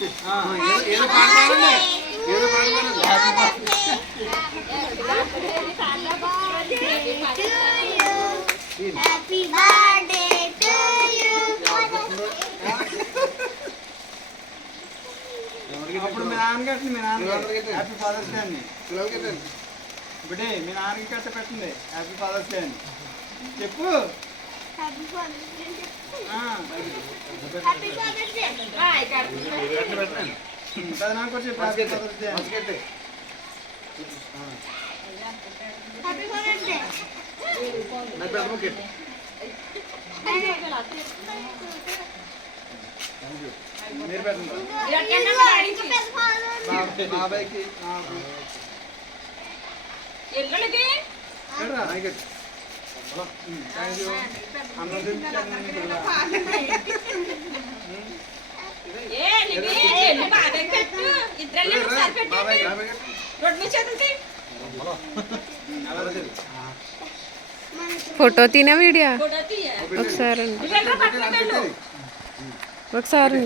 ఏదో పాడుకోవాలండి, ఏదో పాడుకోవాలి. Happy birthday to you. అప్పుడు మీ నాన్న కట్టండి, మీ నాన్న హ్యాపీ ఫాదర్స్ డే అని బిడ్డే, మీ నాన్నకి కట్ట పెట్టండి హ్యాపీ ఫాదర్స్ డే అని చెప్పు. హ్యాపీ ఫాదర్స్ డే చెప్పు. హ్యాపీ ఫాదర్స్ డే నాకు చెప్పు. Happy Father's Day happy Father's Day. మీరు పెట్టండి బాబాయ్కి థ్యాంక్ యూ. అన్నం ఫోటో తీనా వీడియో ఒకసారి ఒకసారి